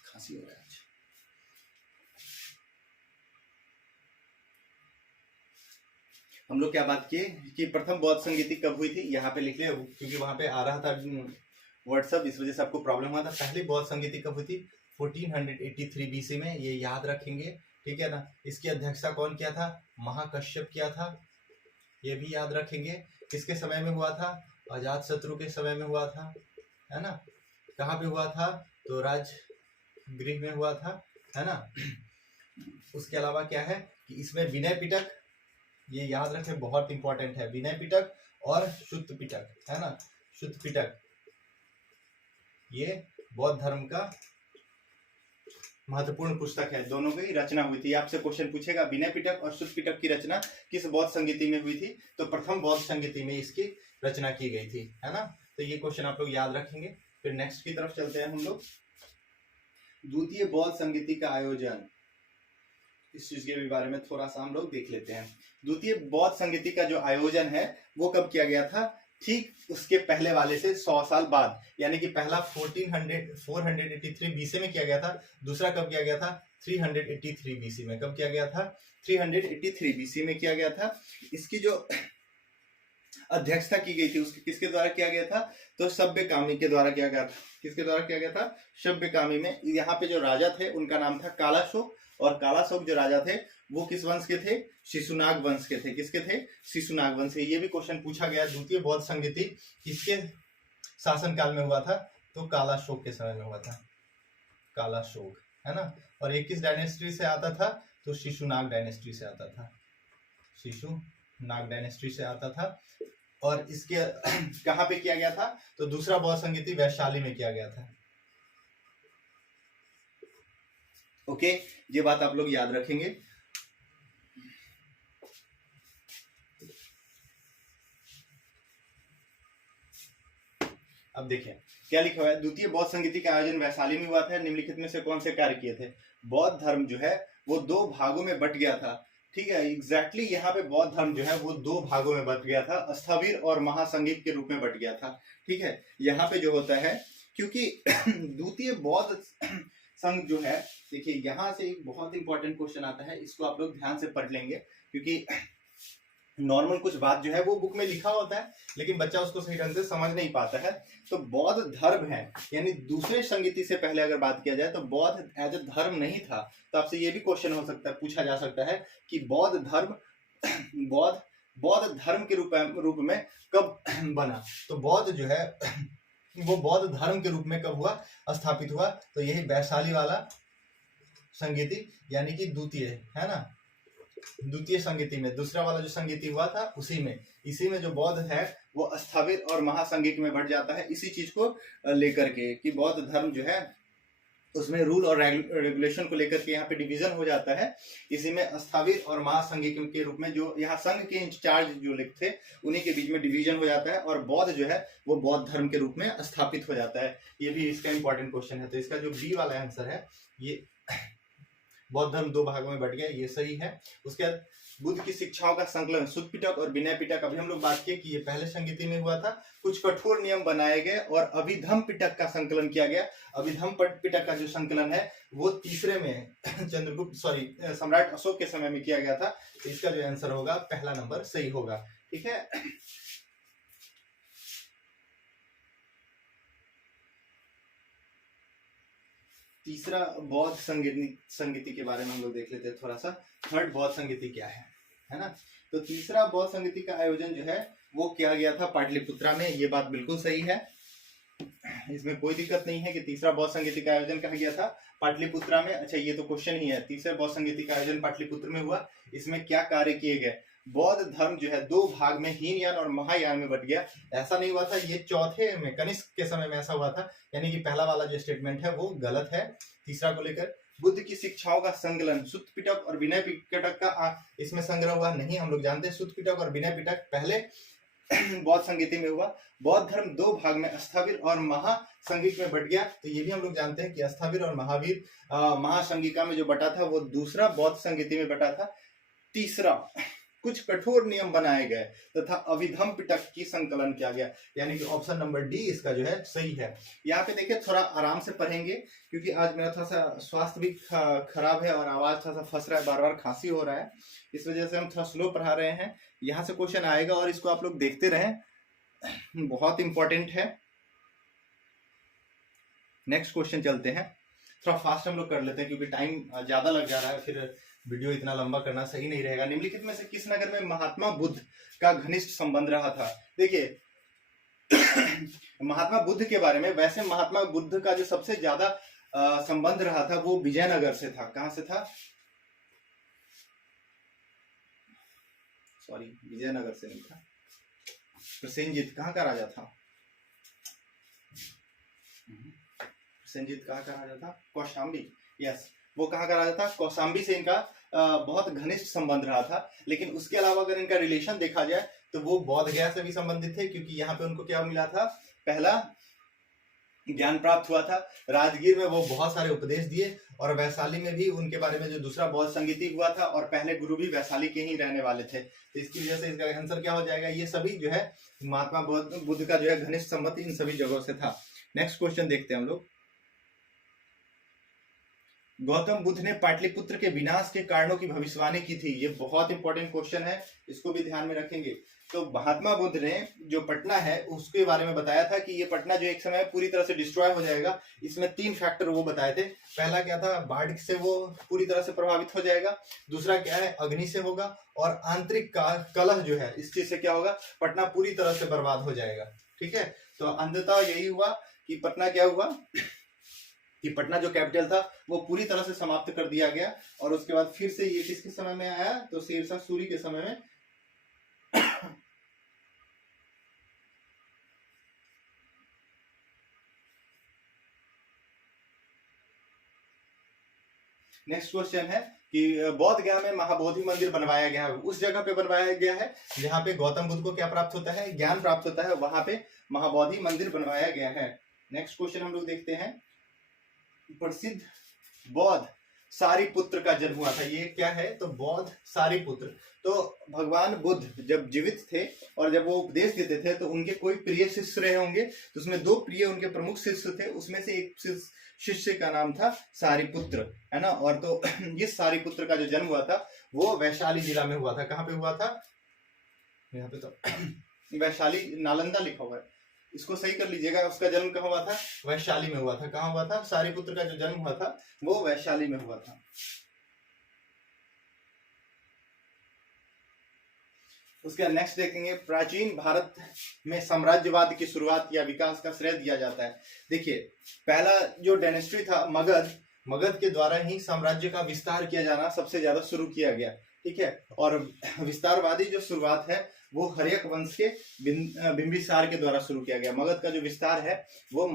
खांसी हो रहा है। हम लोग क्या बात किए कि प्रथम बौद्ध संगीति कब हुई थी? यहाँ पे लिख ले, क्योंकि वहां पे आ रहा था व्हाट्सएप, इस वजह से आपको प्रॉब्लम हुआ था। पहली बौद्ध संगीति कब हुई थी? 1483 बीसी में, ये याद रखेंगे। ठीक है ना। इसकी अध्यक्षता कौन किया था? महाकश्यप किया था, ये भी याद रखेंगे। किसके समय में हुआ था? अजातशत्रु के समय में हुआ था, है ना। कहाँ पे हुआ था? तो राजगृह में हुआ था, है ना। उसके अलावा क्या है कि इसमें विनय पिटक, ये याद रखें, बहुत इंपॉर्टेंट है, विनय पिटक और शुद्ध पिटक, है ना। शुद्ध पिटक ये बौद्ध धर्म का महत्वपूर्ण पुस्तक है। दोनों की रचना हुई थी। आपसे क्वेश्चन पूछेगा विनय पिटक और शुद्ध पिटक की रचना किस बौद्ध संगीति में हुई थी? तो प्रथम बौद्ध संगीति में इसकी रचना की गई थी, है ना। तो ये क्वेश्चन आप लोग याद रखेंगे। फिर नेक्स्ट की तरफ चलते हैं हम लोग। द्वितीय बौद्ध संगीति का आयोजन, इस चीज के भी बारे में थोड़ा सा हम लोग देख लेते हैं। द्वितीय बौद्ध संगीति का जो आयोजन है वो कब किया गया था? ठीक उसके पहले वाले से 100 साल बाद, यानी कि पहला 483 बीसी में किया गया था। दूसरा कब किया गया था? 383 बीसी में। कब किया गया था? 383 बीसी में किया गया था। इसकी जो अध्यक्षता की गई थी उसके किसके द्वारा किया गया था? तो सभ्यकामी के द्वारा किया गया था। किसके द्वारा किया गया था? सभ्यकामी में। यहाँ पे जो राजा थे उनका नाम था कालाशोक, और कालाशोक जो राजा थे वो किस वंश के थे? शिशुनाग वंश के थे। किसके थे? शिशुनाग वंश के। ये भी क्वेश्चन पूछा गया, द्वितीय बौद्ध संगीति किसके शासनकाल में हुआ था? तो कालाशोक के समय में हुआ था, कालाशोक, है ना। और ये किस डायनेस्टी से आता था? तो शिशुनाग डायनेस्टी से आता था, शिशुनाग डायनेस्टी से आता था। और इसके कहाँ पे किया गया था? तो दूसरा बौद्ध संगीति वैशाली में किया गया था। ओके, ये बात आप लोग याद रखेंगे। अब देखिए क्या लिखा हुआ है। द्वितीय बौद्ध संगीति का आयोजन वैशाली में हुआ था। निम्नलिखित में से कौन से कार्य किए थे? बौद्ध धर्म जो है वो 2 भागों में बट गया था। ठीक है, एग्जैक्टली यहाँ पे बौद्ध धर्म जो है वो 2 भागों में बट गया था, स्थविर और महासंगीत के रूप में बट गया था। ठीक है, यहाँ पे जो होता है, क्योंकि द्वितीय बौद्ध संघ जो है, देखिए यहाँ से एक बहुत इंपॉर्टेंट क्वेश्चन आता है, इसको आप लोग ध्यान से पढ़ लेंगे, क्योंकि नॉर्मल कुछ बात जो है वो बुक में लिखा होता है लेकिन बच्चा उसको सही ढंग से समझ नहीं पाता है। तो बौद्ध धर्म है, यानी दूसरे संगीति से पहले अगर बात किया जाए तो बौद्ध एज ए धर्म नहीं था। तो आपसे ये भी क्वेश्चन हो सकता है, पूछा जा सकता है कि बौद्ध धर्म बौद्ध धर्म के रूप में कब बना। तो बौद्ध जो है वो बौद्ध धर्म के रूप में कब हुआ, स्थापित हुआ, तो यही वैशाली वाला संगीति, यानी कि द्वितीय है ना, द्वितीय संगीति में, दूसरा वाला जो संगीति हुआ था इसी में जो बौद्ध है वो स्थापित और महासंगीत में बढ़ जाता है। इसी चीज को लेकर के कि बौद्ध धर्म जो है उसमें रूल और रेगुलेशन को लेकर के यहाँ पे डिवीजन हो जाता है। इसी में स्थापित और महासंगीत के रूप में जो यहाँ संघ के इंचार्ज जो लिख थे उन्हीं के बीच में डिवीजन हो जाता है और बौद्ध जो है वो बौद्ध धर्म के रूप में स्थापित हो जाता है। ये भी इसका इंपॉर्टेंट क्वेश्चन है। तो इसका जो बी वाला आंसर है, ये बौद्ध धर्म दो भागों में बढ़ गया, ये सही है। उसके बाद बुद्ध की शिक्षाओं का संकलन, सुत्त पिटक और विनय पिटक, अभी हम लोग बात किए कि ये पहले संगीति में हुआ था। कुछ कठोर नियम बनाए गए और अभिधम पिटक का संकलन किया गया। अभिधम पिटक का जो संकलन है वो तीसरे में सम्राट अशोक के समय में किया गया था। तो इसका जो आंसर होगा पहला नंबर सही होगा। ठीक है, तीसरा बौद्ध संगीति के बारे में हम लोग देख लेते हैं थोड़ा सा। थर्ड बौद्ध संगीति क्या है ना। तो तीसरा बौद्ध संगीति का आयोजन जो है वो किया गया था पाटलिपुत्रा में। ये बात बिल्कुल सही है, इसमें कोई दिक्कत नहीं है कि तीसरा बौद्ध संगीति का आयोजन कहा गया था पाटलिपुत्रा में। अच्छा, ये तो क्वेश्चन ही है, तीसरे बौद्ध संगीति का आयोजन पाटलिपुत्र में हुआ। इसमें क्या कार्य किए गए? बौद्ध धर्म जो है दो भाग में, हीनयान और महायान में बट गया। ऐसा नहीं हुआ था, ये चौथे में कनिष्क के समय में ऐसा हुआ था, यानी कि पहला वाला जो स्टेटमेंट है वो गलत है। तीसरा को लेकर बुद्ध की शिक्षाओं का संकलन, सुत्त पिटक और विनय पिटक का इसमें संग्रह हुआ नहीं। हम लोग जानते हैं सुत्त पिटक और विनय पिटक पहले बौद्ध संगीति में हुआ। बौद्ध धर्म दो भाग में, स्थावीर और महासंगीत में बट गया। तो ये भी हम लोग जानते हैं कि स्थावीर और महावीर महासंगिका में जो बटा था वो दूसरा बौद्ध संगीति में बटा था। तीसरा, कुछ कठोर नियम बनाए गए तथा अभिधम पिटक की संकलन किया गया, यानी कि ऑप्शन नंबर डी इसका जो है सही है। यहाँ पे देखिए थोड़ा आराम से पढ़ेंगे क्योंकि आज मेरा थोड़ा सा स्वास्थ्य भी खराब है और आवाज थोड़ा सा फंस रहा है, बार बार खांसी हो रहा है, इस वजह से हम थोड़ा स्लो पढ़ा रहे हैं। यहाँ से क्वेश्चन आएगा और इसको आप लोग देखते रहें, बहुत इंपॉर्टेंट है। नेक्स्ट क्वेश्चन चलते हैं, थोड़ा फास्ट हम लोग कर लेते हैं क्योंकि टाइम ज्यादा लग जा रहा है, फिर वीडियो इतना लंबा करना सही नहीं रहेगा। निम्नलिखित में से किस नगर में महात्मा बुद्ध का घनिष्ठ संबंध रहा था? देखिए महात्मा बुद्ध के बारे में, वैसे महात्मा बुद्ध का जो सबसे ज्यादा संबंध रहा था वो विजयनगर से था। कहां से था? सॉरी, विजयनगर से नहीं था। प्रसेनजीत कहाँ का राजा था? प्रसेनजीत कहाँ का राजा था? कौशाम्बी। यस, वो कहाँ का राजा था? कौशाम्बी से इनका बहुत घनिष्ठ संबंध रहा था। लेकिन उसके अलावा अगर इनका रिलेशन देखा जाए तो वो बौद्ध गया से भी संबंधित थे, क्योंकि यहाँ पे उनको क्या मिला था? पहला ज्ञान प्राप्त हुआ था। राजगीर में वो बहुत सारे उपदेश दिए और वैशाली में भी उनके बारे में जो दूसरा बौद्ध संगीति हुआ था और पहले गुरु भी वैशाली के ही रहने वाले थे। तो इसकी वजह से इसका आंसर क्या हो जाएगा? ये सभी जो है महात्मा बुद्ध का जो है घनिष्ठ संबंध इन सभी जगहों से था। नेक्स्ट क्वेश्चन देखते हैं हम लोग। गौतम बुद्ध ने पाटलिपुत्र के विनाश के कारणों की भविष्यवाणी की थी। ये बहुत इंपॉर्टेंट क्वेश्चन है, इसको भी ध्यान में रखेंगे। तो महात्मा बुद्ध ने जो पटना है उसके बारे में बताया था कि ये पटना जो एक समय पूरी तरह से डिस्ट्रॉय हो जाएगा। इसमें 3 फैक्टर वो बताए थे। पहला क्या था? बाढ़ से वो पूरी तरह से प्रभावित हो जाएगा। दूसरा क्या है? अग्नि से होगा। और आंतरिक कलह जो है इस चीज से क्या होगा? पटना पूरी तरह से बर्बाद हो जाएगा। ठीक है, तो अंततः यही हुआ कि पटना क्या हुआ कि पटना जो कैपिटल था वो पूरी तरह से समाप्त कर दिया गया। और उसके बाद फिर से ये किसके समय में आया? तो शेरशाह सूरी के समय में। नेक्स्ट क्वेश्चन है कि बौद्ध गया में महाबोधि मंदिर बनवाया गया है, उस जगह पे बनवाया गया है जहां पे गौतम बुद्ध को क्या प्राप्त होता है? ज्ञान प्राप्त होता है, वहां पे महाबोधि मंदिर बनवाया गया है। नेक्स्ट क्वेश्चन हम लोग देखते हैं। प्रसिद्ध बौद्ध सारिपुत्र का जन्म हुआ था। ये क्या है, तो बौद्ध सारिपुत्र। तो भगवान बुद्ध जब जीवित थे और जब वो उपदेश देते थे तो उनके कोई प्रिय शिष्य रहे होंगे, तो उसमें 2 प्रिय उनके प्रमुख शिष्य थे, उसमें से एक शिष्य का नाम था सारिपुत्र, है ना। और तो इस सारिपुत्र का जो जन्म हुआ था वो वैशाली जिला में हुआ था। कहाँ पे हुआ था, यहाँ पे तो वैशाली, नालंदा लिखा हुआ है, इसको सही कर लीजिएगा। उसका जन्म कहाँ हुआ था, वैशाली में हुआ था। कहाँ हुआ था, सारिपुत्र का जो जन्म हुआ था वो वैशाली में हुआ था। उसके नेक्स्ट देखेंगे, प्राचीन भारत में साम्राज्यवाद की शुरुआत या विकास का श्रेय दिया जाता है। देखिए, पहला जो डायनेस्टी था मगध के द्वारा ही साम्राज्य का विस्तार किया जाना सबसे ज्यादा शुरू किया गया, ठीक है। और विस्तारवादी जो शुरुआत है वो हर्यक वंश के बिंबिसार के द्वारा शुरू किया गया। मगध का जो विस्तार है वो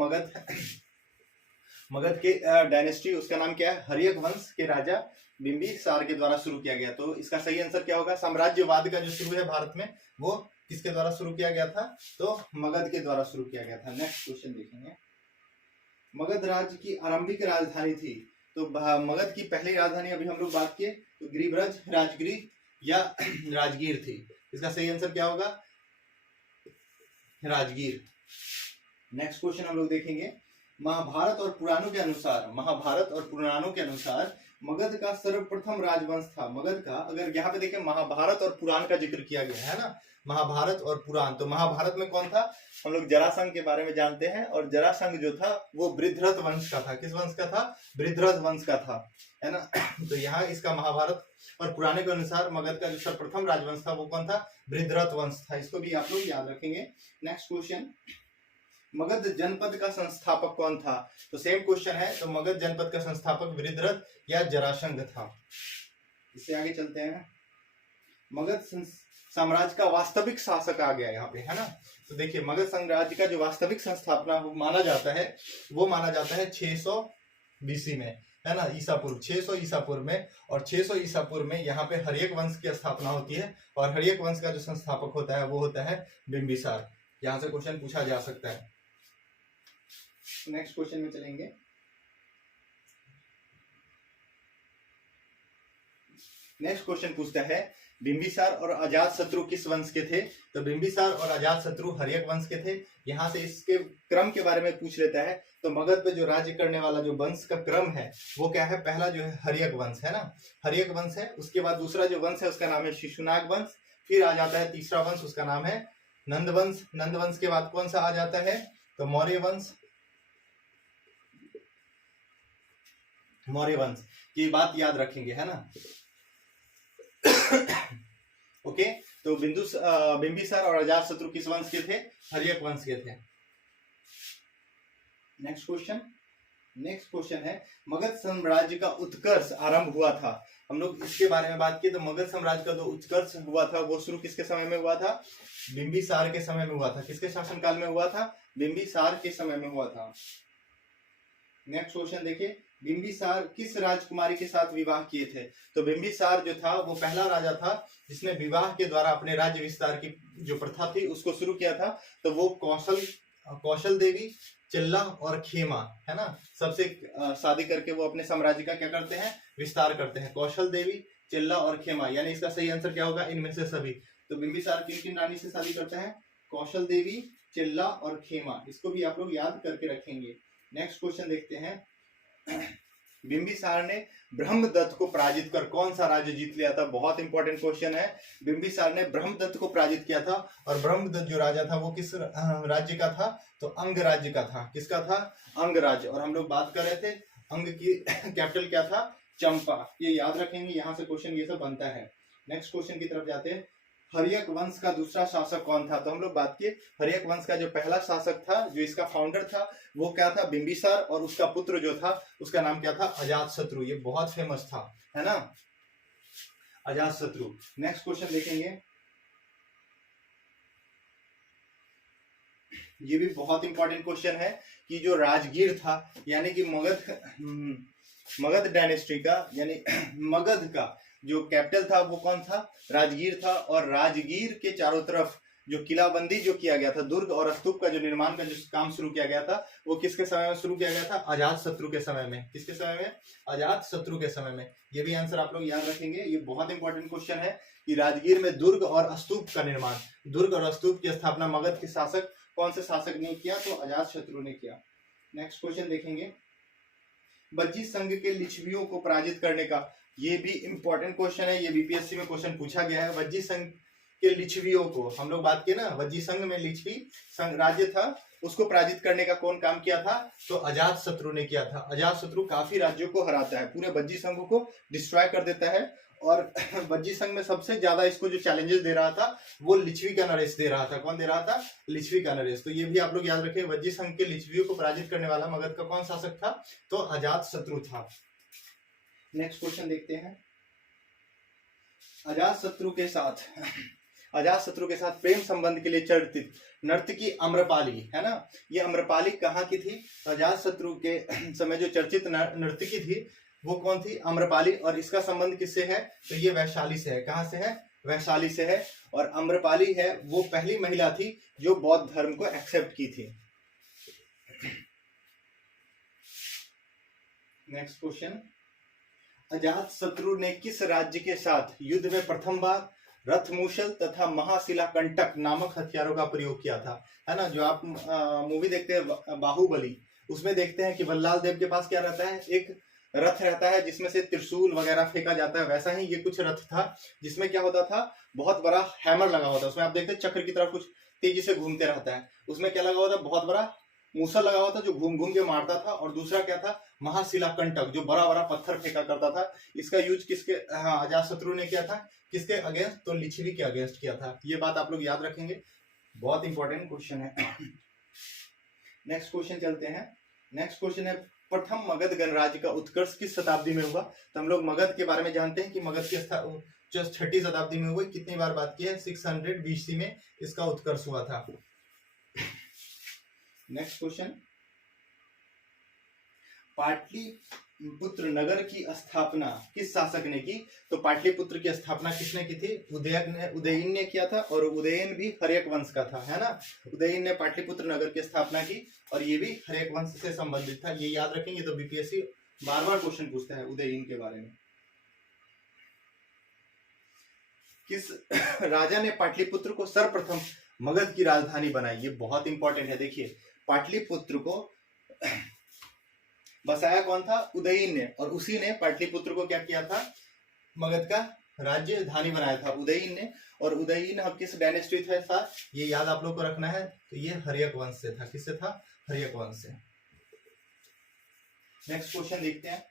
मगध के डायनेस्टी, उसका नाम क्या है, हर्यक वंश के राजा बिंबिसार के द्वारा शुरू किया गया। तो इसका सही आंसर क्या होगा, साम्राज्यवाद का जो शुरू है भारत में वो किसके द्वारा शुरू किया गया था, तो मगध के द्वारा शुरू किया गया था। नेक्स्ट क्वेश्चन देखेंगे, मगध राज्य की आरंभिक राजधानी थी। तो मगध की पहली राजधानी अभी हम लोग बात किए तो गिरिब्रज, राजगिरी या राजगीर थी। इसका सही आंसर क्या होगा, राजगीर। नेक्स्ट क्वेश्चन हम लोग देखेंगे, महाभारत और पुराणों के अनुसार मगध का सर्वप्रथम राजवंश था। मगध का, अगर यहाँ पे देखें महाभारत और पुराण का जिक्र किया गया है ना, महाभारत और पुराण। तो महाभारत में कौन था, हम लोग जरासंध के बारे में जानते हैं, और जरासंध जो था वो बृहद्रथ वंश का था। किस वंश का था, बृहद्रथ वंश का था, है ना। तो यहाँ इसका महाभारत और पुराने के अनुसार मगध का जो सर्वप्रथम राजवंश था वो कौन था, बृहद्रथ वंश था। इसको भी आप लोग याद रखेंगे। नेक्स्ट क्वेश्चन, मगध जनपद का संस्थापक कौन था। तो सेम क्वेश्चन है, तो मगध जनपद का संस्थापक बृहद्रथ या जरासंध था। इससे आगे चलते हैं, मगध साम्राज्य का वास्तविक शासक आ गया यहाँ पे, है ना। तो देखिए, मगध साम्राज्य का जो वास्तविक संस्थापना माना जाता है वो माना जाता है 600 BC में, है ना, ईसा पूर्व 600 ईसा पूर्व में। और 600 ईसा पूर्व में यहाँ पे हर्यक वंश की स्थापना होती है, और हर्यक वंश का जो संस्थापक होता है वो होता है बिंबिसार। यहाँ से क्वेश्चन पूछा जा सकता है। नेक्स्ट क्वेश्चन में चलेंगे, नेक्स्ट क्वेश्चन पूछता है, बिंबिसार और अजातशत्रु किस वंश के थे। तो बिंबिसार और अजातशत्रु हर्यक वंश के थे। यहाँ से इसके क्रम के बारे में पूछ लेता है। तो मगध पे जो राज्य करने वाला जो वंश का क्रम है वो क्या है, पहला जो है हर्यक वंश, है ना, हर्यक वंश है। उसके बाद दूसरा जो वंश है उसका नाम है शिशुनाग वंश। फिर आ जाता है तीसरा वंश, उसका नाम है नंद वंश। नंद वंश के बाद कौन सा आ जाता है, तो मौर्य वंश। मौर्य वंश की बात याद रखेंगे, है ना। ओके, तो बिंबिसार और अजातशत्रु किस वंश के थे, हर्यक वंश के थे। नेक्स्ट क्वेश्चन है, मगध साम्राज्य का उत्कर्ष आरंभ हुआ था। हम लोग इसके बारे में बात की। तो मगध साम्राज्य का जो उत्कर्ष हुआ था वो शुरू किसके समय में हुआ था, बिंबिसार के समय में हुआ था। किसके शासनकाल में हुआ था, बिंबिसार के समय में हुआ था। नेक्स्ट क्वेश्चन देखिए, बिंबिसार किस राजकुमारी के साथ विवाह किए थे। तो बिंबिसार जो था वो पहला राजा था जिसने विवाह के द्वारा अपने राज्य विस्तार की जो प्रथा थी उसको शुरू किया था। तो वो कौशल देवी, चिल्ला और खेमा, है ना, सबसे शादी करके वो अपने साम्राज्य का क्या करते हैं, विस्तार करते हैं। कौशल देवी, चिल्ला और खेमा, यानी इसका सही आंसर क्या होगा, इनमें से सभी। तो बिंबिसार किन किन रानी से शादी करते हैं, कौशल देवी, चिल्ला और खेमा। इसको भी आप लोग याद करके रखेंगे। नेक्स्ट क्वेश्चन देखते हैं, बिंबिसार ने ब्रह्मदत्त को पराजित कर कौन सा राज्य जीत लिया था। बहुत इंपॉर्टेंट क्वेश्चन है। बिंबिसार ने ब्रह्मदत्त को पराजित किया था, और ब्रह्मदत्त जो राजा था वो किस राज्य का था, तो अंग राज्य का था। किसका था, अंग राज्य। और हम लोग बात कर रहे थे अंग की कैपिटल क्या था, चंपा। ये याद रखेंगे, यहाँ से क्वेश्चन ये सब बनता है। नेक्स्ट क्वेश्चन की तरफ जाते हैं, हर्यक वंश का दूसरा शासक कौन था। तो हम लोग बात किए हर्यक वंश का जो पहला शासक था, जो इसका फाउंडर था, वो क्या था, बिंबिसार। और उसका पुत्र जो था उसका नाम क्या था, अजातशत्रु। ये बहुत फेमस था, है ना, अजातशत्रु। नेक्स्ट क्वेश्चन देखेंगे, ये भी बहुत इंपॉर्टेंट क्वेश्चन है कि जो राजगीर था, यानी कि मगध डायनेस्टी का, यानी मगध का जो कैपिटल था वो कौन था, राजगीर था। और राजगीर के चारों तरफ जो किलाबंदी जो किया गया था, दुर्ग और स्तूप का जो निर्माण का जो काम शुरू किया गया था, वो किसके समय में शुरू किया गया था? अजात शत्रु के समय में। किसके समय में? अजात शत्रु के समय में। ये भी आंसर आप लोग याद रखेंगे, ये बहुत इंपॉर्टेंट क्वेश्चन है कि राजगीर में दुर्ग और स्तूप का निर्माण, दुर्ग और स्तूप की स्थापना मगध के शासक कौन से शासक ने किया? तो अजात शत्रु ने किया। नेक्स्ट क्वेश्चन देखेंगे, बज्जी संघ के लिच्छवियों को पराजित करने का, ये भी इंपॉर्टेंट क्वेश्चन है, ये बीपीएससी में क्वेश्चन पूछा गया है। बज्जी संघ के लिच्छवियों को, हम लोग बात किए ना, बज्जी संघ में लिच्छवी संघ राज्य था, उसको पराजित करने का कौन काम किया था? तो अजात शत्रु ने किया था। अजात शत्रु काफी राज्यों को हराता है, पूरे बज्जी संघ को डिस्ट्रॉय कर देता है, और बज्जी संघ में सबसे ज्यादा इसको जो चैलेंजेस दे रहा था वो लिच्छवी का नरेश दे रहा था। कौन दे रहा था? लिच्छवी का नरेश। तो ये भी आप लोग याद रखें, बज्जी संघ के लिच्छवियों को पराजित करने वाला मगध का कौन शासक था? तो अजात शत्रु था। नेक्स्ट क्वेश्चन देखते हैं, अजात शत्रु के साथ प्रेम संबंध के लिए चर्चित नर्तकी आम्रपाली, है ना, ये आम्रपाली कहाँ की थी? अजात शत्रु के समय जो चर्चित नर्तकी थी वो कौन थी? आम्रपाली। और इसका संबंध किससे है? तो ये वैशाली से है। कहां से है? वैशाली से है। और आम्रपाली है वो पहली महिला थी जो बौद्ध धर्म को एक्सेप्ट की थी। नेक्स्ट क्वेश्चन, अजात शत्रु ने किस राज्य के साथ युद्ध में प्रथम बार रथमूसल तथा महाशिलाकंटक नामक हथियारों का प्रयोग किया था? है ना, जो आप मूवी देखते हैं बाहुबली, उसमें देखते हैं कि बल्लाल देव के पास क्या रहता है? एक रथ रहता है जिसमें से त्रिशूल वगैरह फेंका जाता है। वैसा ही ये कुछ रथ था जिसमें क्या होता था? बहुत बड़ा हैमर लगा होता है, उसमें आप देखते हैं चक्र की तरह कुछ तेजी से घूमते रहता है। उसमें क्या लगा हुआ था? बहुत बड़ा मूसल लगा हुआ था जो घूम घूम के मारता था। और दूसरा क्या था? महाशिलाकंटक, जो बड़ा बड़ा पत्थर फेंका करता था। इसका यूज किसके? हाँ, अजात शत्रु ने किया था। किसके अगेंस्ट? तो लिच्छवी के अगेंस्ट किया था। ये बात आप लोग याद रखेंगे, बहुत इंपॉर्टेंट क्वेश्चन है। नेक्स्ट क्वेश्चन चलते हैं। नेक्स्ट क्वेश्चन है, प्रथम मगध गणराज्य का उत्कर्ष किस शताब्दी में हुआ? तो हम लोग मगध के बारे में जानते हैं कि मगध की जो 6ठी शताब्दी में हुई। कितनी बार बात की है? 600 BC में इसका उत्कर्ष हुआ था। नेक्स्ट क्वेश्चन, पाटलिपुत्र नगर की स्थापना किस शासक ने की? तो पाटलिपुत्र की स्थापना किसने की थी? उदयन ने किया था। और उदयन भी हर्यक वंश का था, है ना। उदयन ने पाटलिपुत्र नगर की स्थापना की और ये भी हर्यक वंश से संबंधित था। ये याद रखेंगे, तो बीपीएससी बार बार क्वेश्चन पूछता है उदयन के बारे में। किस राजा ने पाटलिपुत्र को सर्वप्रथम मगध की राजधानी बनाई? ये बहुत इंपॉर्टेंट है। देखिए, पाटलिपुत्र को बसाया कौन था? उदयन ने। और उसी ने पाटलिपुत्र को क्या किया था? मगध का राजधानी बनाया था, उदयन ने। और उदयन किस डायनेस्टी था? ये याद आप लोग को रखना है। तो ये हर्यक वंश से था। किससे था? हर्यक वंश से। नेक्स्ट क्वेश्चन देखते हैं,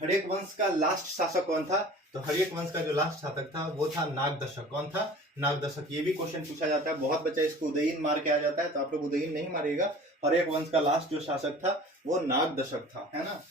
हर्यक वंश का लास्ट शासक कौन था? तो हर्यक वंश का जो लास्ट शासक था वो था नागदशक। कौन था? नागदशक। ये भी क्वेश्चन पूछा जाता है, बहुत बच्चा इसको उदयन मार के आ जाता है, तो आप लोग उदयन नहीं मारिएगा। हर्यक वंश का लास्ट जो शासक था वो नागदशक था, है ना।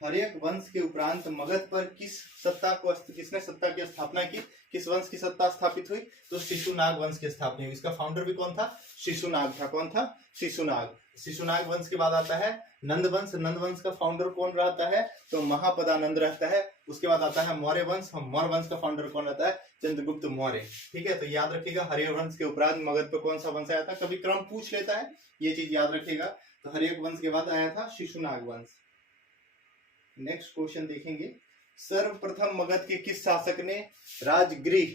हर्यक वंश के उपरांत मगध पर किसने सत्ता की स्थापना की? किस वंश की सत्ता स्थापित हुई? तो शिशुनाग वंश की स्थापना हुई। इसका फाउंडर भी कौन था? शिशुनाग था। कौन था? शिशुनाग। शिशुनाग वंश के बाद आता है नंद वंश। नंद वंश का फाउंडर कौन रहता है? तो महापदानंद रहता है। उसके बाद आता है मौर्य वंश। मौर्य वंश का फाउंडर कौन रहता है? चंद्रगुप्त मौर्य। ठीक है, तो याद रखिएगा, हर्यक वंश के उपरांत मगध पर कौन सा वंश आया था? कभी क्रम पूछ लेता है, ये चीज याद रखिएगा। तो हर्यक वंश के बाद आया था शिशुनाग वंश। नेक्स्ट क्वेश्चन देखेंगे, सर्वप्रथम मगध के किस शासक ने राजगृह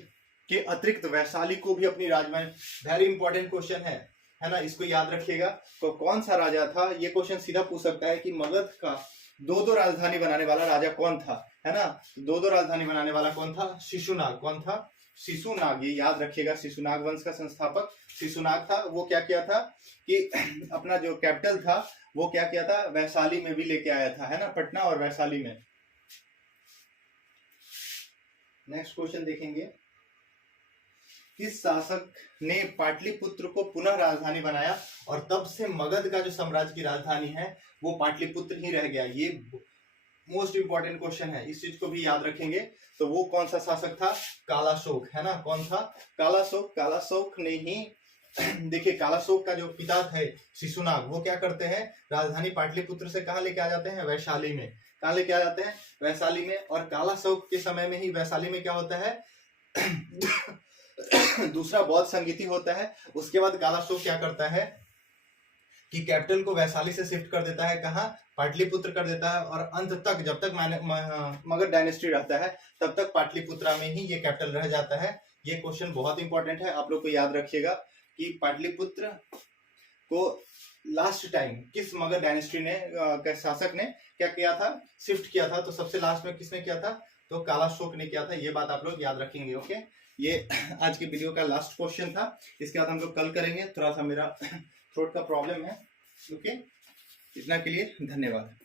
के अतिरिक्त वैशाली को भी अपनी राजधानी? वेरी इंपॉर्टेंट क्वेश्चन है ना, इसको याद रखिएगा। तो कौन सा राजा था? ये क्वेश्चन सीधा पूछ सकता है कि मगध का दो राजधानी बनाने वाला राजा कौन था, है ना। दो राजधानी बनाने वाला कौन था? शिशुनाग। कौन था? शिशुनाग। ये याद रखिएगा, शिशुनाग वंश का संस्थापक शिशुनाग था। वो क्या किया था कि अपना जो कैपिटल था वो क्या किया था? वैशाली में भी लेके आया था, है ना, पटना और वैशाली में। नेक्स्ट क्वेश्चन देखेंगे, किस शासक ने पाटलिपुत्र को पुनः राजधानी बनाया और तब से मगध का जो साम्राज्य की राजधानी है वो पाटलिपुत्र ही रह गया? ये मोस्ट इंपॉर्टेंट क्वेश्चन है, इस चीज को भी याद रखेंगे। तो वो कौन सा शासक था? कालाशोक, है ना। कौन था? कालाशोक। कालाशोक ने ही देखिए, कालाशोक का जो पिता थे शिशुनाग, वो क्या करते हैं? राजधानी पाटलिपुत्र से कहाँ लेके आ जाते हैं? वैशाली में। कहाँ लेके आ जाते हैं, वैशाली में। और काला शोक के समय में ही वैशाली में क्या होता है दूसरा बौद्ध संगीति होता है। उसके बाद काला शोक क्या करता है कि कैपिटल को वैशाली से शिफ्ट कर देता है, कहाँ, पाटलिपुत्र कर देता है। और अंत तक जब तक मगध डायनेस्टी रहता है तब तक पाटलिपुत्रा में ही ये कैपिटल रह जाता है। ये क्वेश्चन बहुत इंपॉर्टेंट है, आप लोग को याद रखिएगा कि पाटलिपुत्र को लास्ट टाइम किस मगध डायनेस्टी ने के शासक ने क्या किया था, शिफ्ट किया था। तो सबसे लास्ट में किसने किया था, तो काला शोक ने किया था। ये बात आप लोग याद रखेंगे। ओके, ये आज के वीडियो का लास्ट क्वेश्चन था। इसके बाद हम लोग कल करेंगे, थोड़ा सा मेरा थ्रोट का प्रॉब्लम है। ओके, इतना के लिए धन्यवाद।